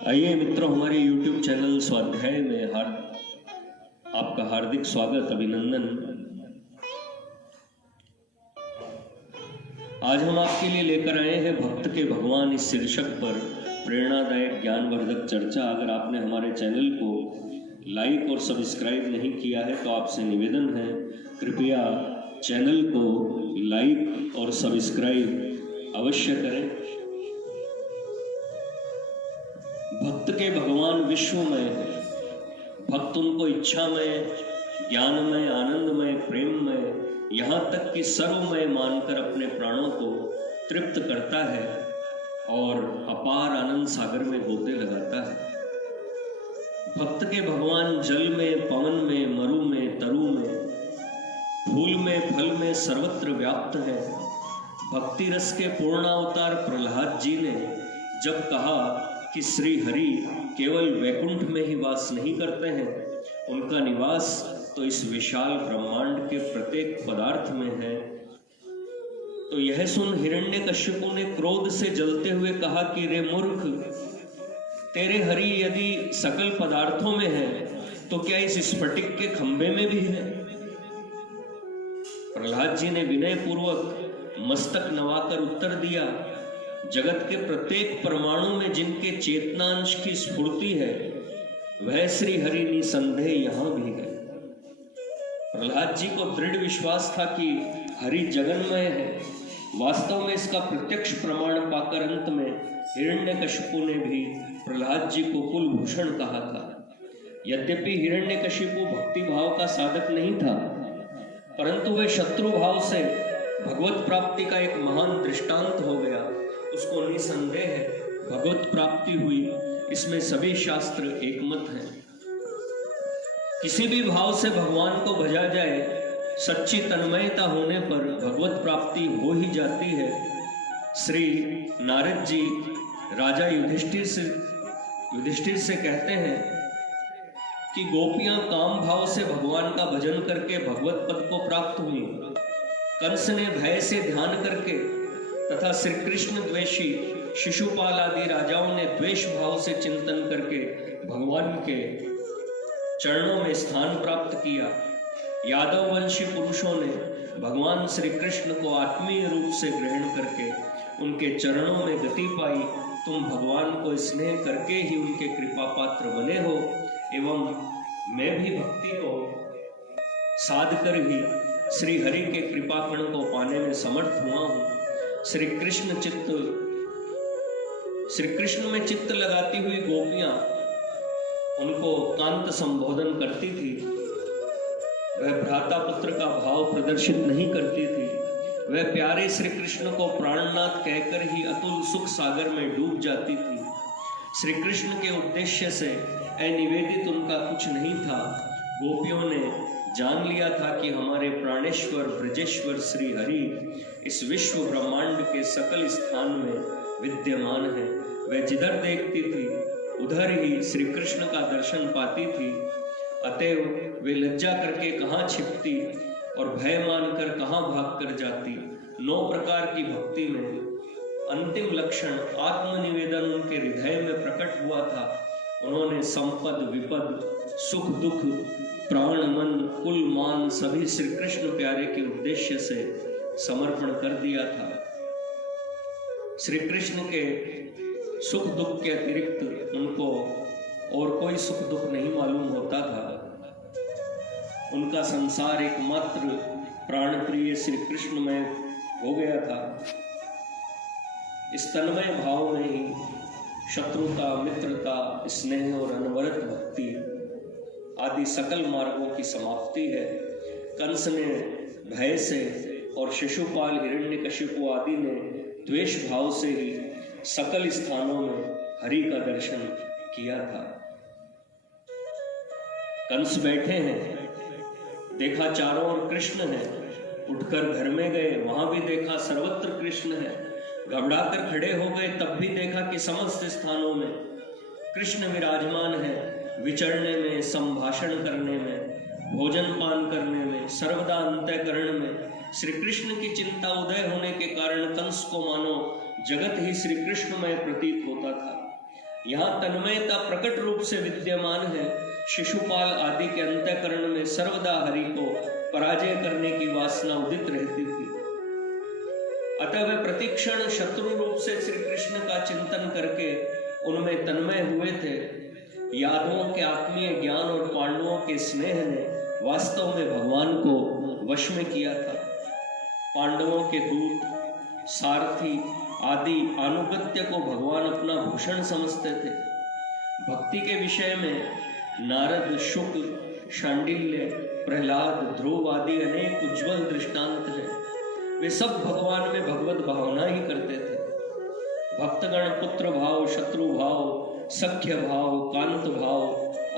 आइए मित्रों, हमारे YouTube चैनल स्वाध्याय में आपका हार्दिक स्वागत, अभिनंदन। आज हम आपके लिए लेकर आए हैं भक्त के भगवान इस शीर्षक पर प्रेरणादायक ज्ञानवर्धक चर्चा। अगर आपने हमारे चैनल को लाइक और सब्सक्राइब नहीं किया है तो आपसे निवेदन है, कृपया चैनल को लाइक और सब्सक्राइब अवश्य करें। भक्त के भगवान विश्वमय है। भक्त उनको इच्छामय, ज्ञानमय, आनंदमय, प्रेममय, यहाँ तक कि सर्वमय मानकर अपने प्राणों को तृप्त करता है और अपार आनंद सागर में गोते लगाता है। भक्त के भगवान जल में, पवन में, मरु में, तरु में, फूल में, फल में सर्वत्र व्याप्त है। भक्ति रस के पूर्णावतार प्रहलाद जी ने जब कहा कि श्री हरि केवल वैकुंठ में ही वास नहीं करते हैं, उनका निवास तो इस विशाल ब्रह्मांड के प्रत्येक पदार्थ में है, तो यह सुन हिरण्यकश्यपु ने क्रोध से जलते हुए कहा कि रे मूर्ख, तेरे हरि यदि सकल पदार्थों में है तो क्या इस स्फटिक के खंभे में भी है? प्रहलाद जी ने विनय पूर्वक मस्तक नवाकर उत्तर दिया, जगत के प्रत्येक परमाणु में जिनके चेतनांश की स्फूर्ति है, वह श्री हरि निसंदेह यहाँ भी है। प्रहलाद जी को दृढ़ विश्वास था कि हरि जगन्मय है। वास्तव में इसका प्रत्यक्ष प्रमाण पाकर अंत में हिरण्यकशिपु ने भी प्रहलाद जी को कुलभूषण कहा था। यद्यपि हिरण्यकशिपु भक्ति भाव का साधक नहीं था, परंतु वह शत्रु भाव से भगवत प्राप्ति का एक महान दृष्टांत हो गया। उसको निसंदेह भगवत प्राप्ति हुई, इसमें सभी शास्त्र एकमत हैं। किसी भी भाव से भगवान को भजा जाए, सच्ची तन्मयता होने पर भगवत प्राप्ति हो ही जाती है। श्री नारद जी राजा युधिष्ठिर से कहते हैं कि गोपियां काम भाव से भगवान का भजन करके भगवत पद को प्राप्त हुई। कंस ने भय से ध्यान करके तथा श्री कृष्ण द्वेषी शिशुपाल आदि राजाओं ने द्वेष भाव से चिंतन करके भगवान के चरणों में स्थान प्राप्त किया। यादव वंशी पुरुषों ने भगवान श्री कृष्ण को आत्मीय रूप से ग्रहण करके उनके चरणों में गति पाई। तुम भगवान को स्नेह करके ही उनके कृपा पात्र बने हो, एवं मैं भी भक्ति को साध कर ही श्री हरि के कृपा कण को पाने में समर्थ हुआ हूँ। श्री कृष्ण में चित्त लगाती हुई गोपियां उनको कांत संबोधन करती थी। वह भ्राता पुत्र का भाव प्रदर्शित नहीं करती थी। वह प्यारे श्री कृष्ण को प्राणनाथ कहकर ही अतुल सुख सागर में डूब जाती थी। श्री कृष्ण के उद्देश्य से अनिवेदित उनका कुछ नहीं था। गोपियों ने जान लिया था कि हमारे प्राणेश्वर ब्रजेश्वर श्री हरि इस विश्व ब्रह्मांड के सकल स्थान में विद्यमान है। वह जिधर देखती थी उधर ही श्री कृष्ण का दर्शन पाती थी। अतएव वे लज्जा करके कहाँ छिपती और भय मानकर कहाँ भाग कर जाती। 9 प्रकार की भक्ति में अंतिम लक्षण आत्मनिवेदन उनके हृदय में प्रकट हुआ था। उन्होंने संपद, विपद, सुख दुख, प्राण, मन, कुल, मान सभी श्री कृष्ण प्यारे के उद्देश्य से समर्पण कर दिया था। श्री कृष्ण के सुख दुख के अतिरिक्त उनको और कोई सुख दुख नहीं मालूम होता था। उनका संसार एकमात्र प्राण प्रिय श्री कृष्ण में हो गया था। इस तन्मय भाव में ही शत्रुता, मित्रता, स्नेह और अनवरत भक्ति आदि सकल मार्गों की समाप्ति है। कंस ने भय से और शिशुपाल, हिरण्यकशिपु आदि ने द्वेष भाव से ही सकल स्थानों में हरि का दर्शन किया था। कंस बैठे हैं, देखा चारों ओर कृष्ण है। उठकर घर में गए, वहां भी देखा सर्वत्र कृष्ण है। घबराकर खड़े हो गए, तब भी देखा कि समस्त स्थानों में कृष्ण विराजमान है। विचरने में, संभाषण करने में, भोजन पान करने में, सर्वदा अंतःकरण में श्री कृष्ण की चिंता उदय होने के कारण कंस को मानो जगत ही श्री कृष्णमय प्रतीत होता था। यहाँ तन्मयता प्रकट रूप से विद्यमान है। शिशुपाल आदि के अंतःकरण में सर्वदा हरि को पराजय करने की वासना उदित रहती थी। अतः वे प्रतिक्षण शत्रु रूप से श्री कृष्ण का चिंतन करके उनमें तन्मय हुए थे। यादवों के आत्मीय ज्ञान और पांडवों के स्नेह ने वास्तव में भगवान को वश में किया था। पांडवों के दूत, सारथी आदि अनुगत्य को भगवान अपना भूषण समझते थे। भक्ति के विषय में नारद, शुक्ल, शांडिल्य, प्रहलाद, ध्रुव आदि अनेक उज्जवल दृष्टांत हैं। वे सब भगवान में भगवत भावना ही करते थे। भक्तगण पुत्र भाव, शत्रु भाव, सख्य भाव, कांत भाव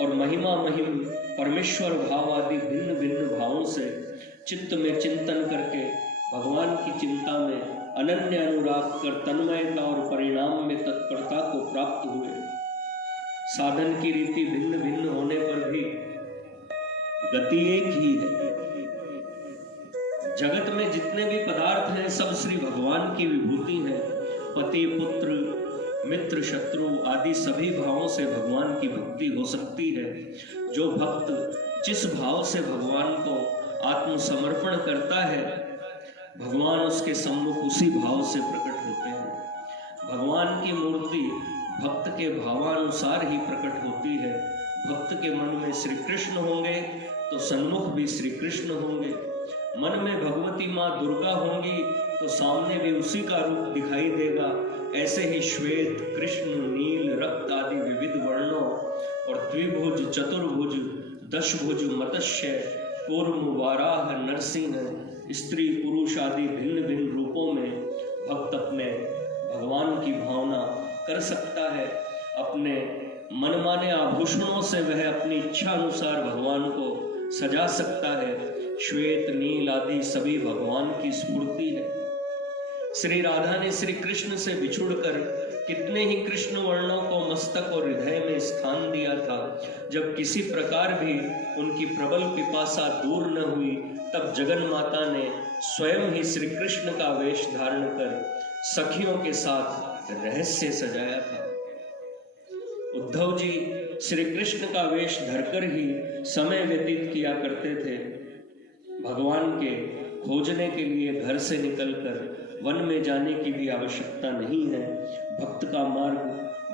और महिमा महिम परमेश्वर भाव आदि भिन्न भिन्न भावों से चित्त में चिंतन करके भगवान की चिंता में अनन्य अनुराग कर तन्मयता और परिणाम में तत्परता को प्राप्त हुए। साधन की रीति भिन्न भिन्न होने पर भी गति एक ही है। जगत में जितने भी पदार्थ हैं सब श्री भगवान की विभूति है। पति, पुत्र, मित्र, शत्रु आदि सभी भावों से भगवान की भक्ति हो सकती है। जो भक्त जिस भाव से भगवान को आत्मसमर्पण करता है, भगवान उसके सम्मुख उसी भाव से प्रकट होते हैं। भगवान की मूर्ति भक्त के भावानुसार ही प्रकट होती है। भक्त के मन में श्री कृष्ण होंगे तो सन्मुख भी श्री कृष्ण होंगे। मन में भगवती माँ दुर्गा होंगी तो सामने भी उसी का रूप दिखाई देगा। ऐसे ही श्वेत, कृष्ण, नील, रक्त आदि विविध वर्णों और द्विभुज, चतुर्भुज, दशभुज, मत्स्य, कूर्म, वाराह, नरसिंह, स्त्री, पुरुष आदि भिन्न भिन्न रूपों में भक्त अपने भगवान की भावना कर सकता है। अपने मनमाने आभूषणों से वह अपनी इच्छा अनुसार भगवान को सजा सकता है। श्वेत, नील आदि सभी भगवान की स्फूर्ति है। श्री राधा ने श्री कृष्ण से बिछुड़कर कितने ही कृष्ण वर्णों को मस्तक और हृदय में स्थान दिया था। जब किसी प्रकार भी उनकी प्रबल पिपासा दूर न हुई, तब जगन माता ने स्वयं ही श्री कृष्ण का वेश धारण कर सखियों के साथ रहस्य सजाया था। उद्धव जी श्री कृष्ण का वेश धरकर ही समय व्यतीत किया करते थे। भगवान के खोजने के लिए घर से निकलकर वन में जाने की भी आवश्यकता नहीं है। भक्त का मार्ग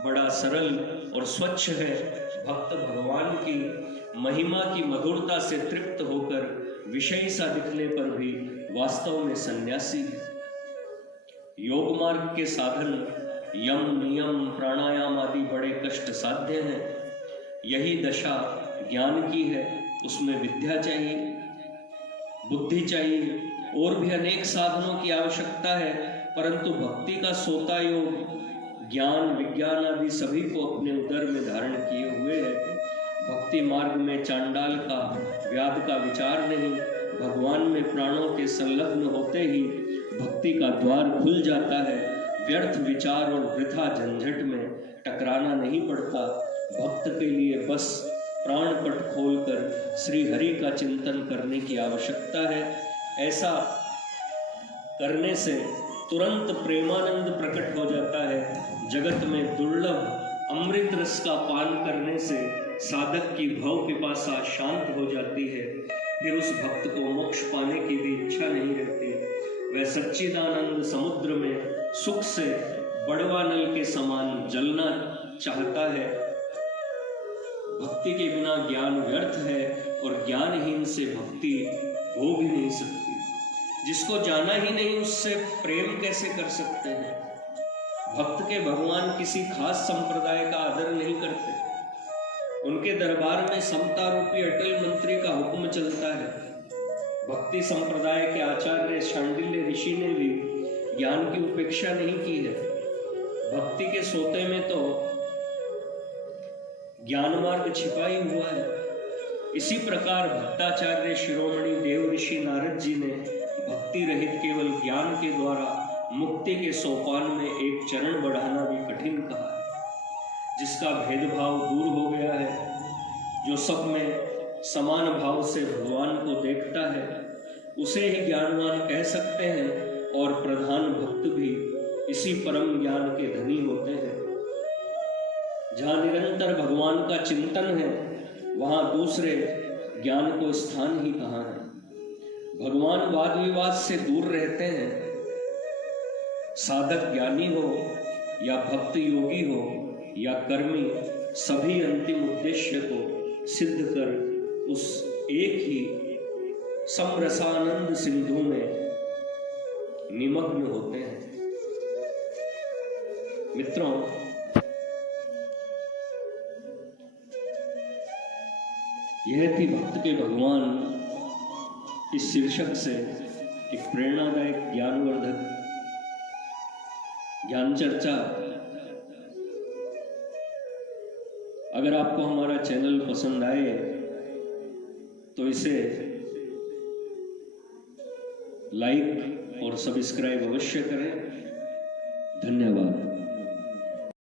बड़ा सरल और स्वच्छ है। भक्त भगवान की महिमा की मधुरता से तृप्त होकर विषयी सा दिखने पर भी वास्तव में सन्यासी है। योग मार्ग के साधन यम, नियम, प्राणायाम आदि बड़े कष्ट साध्य हैं। यही दशा ज्ञान की है। उसमें विद्या चाहिए, बुद्धि चाहिए, और भी अनेक साधनों की आवश्यकता है। परंतु भक्ति का सोता योग ज्ञान, विज्ञान आदि सभी को अपने उदर में धारण किए हुए है। भक्ति मार्ग में चांडाल का, व्याध का विचार नहीं। भगवान में प्राणों के संलग्न होते ही भक्ति का द्वार खुल जाता है। व्यर्थ विचार और वृथा झंझट में टकराना नहीं पड़ता। भक्त के लिए बस प्राणपट खोलकर श्री हरि का चिंतन करने की आवश्यकता है। ऐसा करने से तुरंत प्रेमानंद प्रकट हो जाता है। जगत में दुर्लभ अमृत रस का पान करने से साधक की भव पिपासा शांत हो जाती है। फिर उस भक्त को मोक्ष पाने की भी इच्छा नहीं रहती। वह सच्चिदानंद समुद्र में सुख से बड़वा नल के समान जलना चाहता है। भक्ति के बिना ज्ञान व्यर्थ है और ज्ञानहीन से भक्ति हो भी नहीं सकती। जिसको जाना ही नहीं उससे प्रेम कैसे कर सकते हैं। भक्त के भगवान किसी खास संप्रदाय का आदर नहीं करते। उनके दरबार में समता रूपी अटल मंत्री का हुक्म चलता है। भक्ति संप्रदाय के आचार्य शांडिल्य ऋषि ने भी ज्ञान की उपेक्षा नहीं की है। भक्ति के सोते में तो ज्ञान मार्ग छिपा ही हुआ है। इसी प्रकार भक्ताचार्य शिरोमणि देव ऋषि नारद जी ने भक्ति रहित केवल ज्ञान के द्वारा मुक्ति के सोपान में एक चरण बढ़ाना भी कठिन कहा है। जिसका भेदभाव दूर हो गया है, जो सब में समान भाव से भगवान को देखता है, उसे ही ज्ञानवान कह सकते हैं। और प्रधान भक्त भी इसी परम ज्ञान के धनी होते हैं। जहां निरंतर भगवान का चिंतन है, वहां दूसरे ज्ञान को स्थान ही कहाँ है। भगवान वाद विवाद से दूर रहते हैं। साधक ज्ञानी हो या भक्त योगी हो या कर्मी, सभी अंतिम उद्देश्य को सिद्ध कर उस एक ही समरसानंद सिंधु में निमग्न होते हैं। मित्रों, यह थी भक्त के भगवान इस शीर्षक से एक प्रेरणादायक ज्ञानवर्धक ज्ञान चर्चा। अगर आपको हमारा चैनल पसंद आए तो इसे लाइक और सब्सक्राइब अवश्य करें। धन्यवाद।